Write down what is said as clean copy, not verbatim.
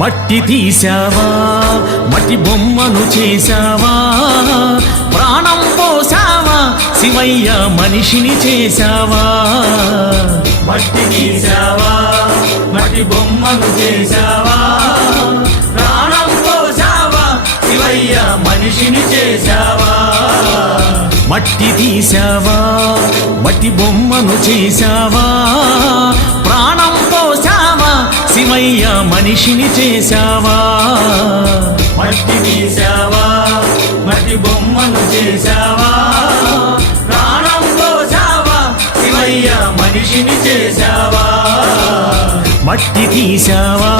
మట్టి తీసావా మట్టి బొమ్మను చేశావా ప్రాణం పోసావా శివయ్య మనిషిని చేశావా మట్టి తీసావా మట్టి బొమ్మను చేశావా ప్రాణం పోసావా శివయ్య మనిషిని చేశావా మట్టి తీసావా మట్టి బొమ్మను చేశావా ప్రాణం పోసావా శివయ్య మనిషిని చేశావా మట్టి తీసావా మట్టి బొమ్మను చేశావా ప్రాణం పోసావా శివయ్య మనిషిని చేశావా మట్టి తీసావా